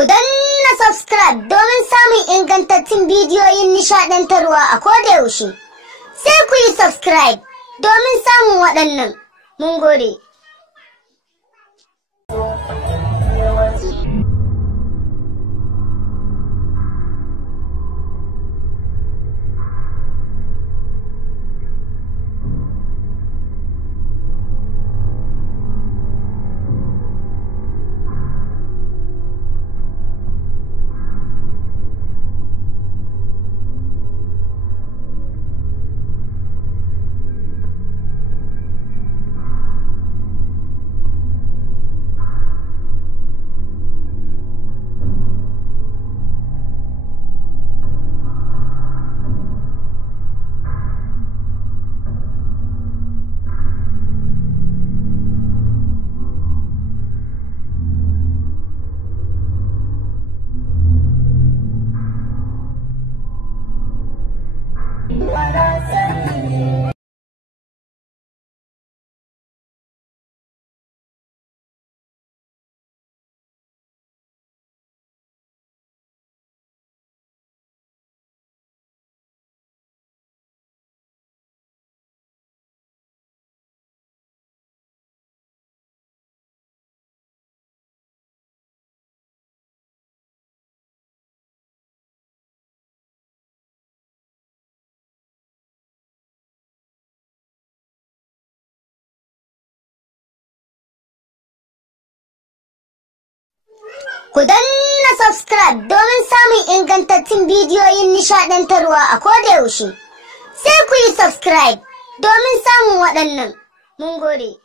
Ku danna subscribe domin samun ingantattun bidiyoyin nishaɗantarwa a koda yaushe. Sai ku yi subscribe domin samun waɗannan. Mun gode. Ku danna subscribe domin samun ingantattun bidiyoyin nishaɗantarwa a koda yaushe. Sai ku yi subscribe domin samun waɗannan. Mun gode.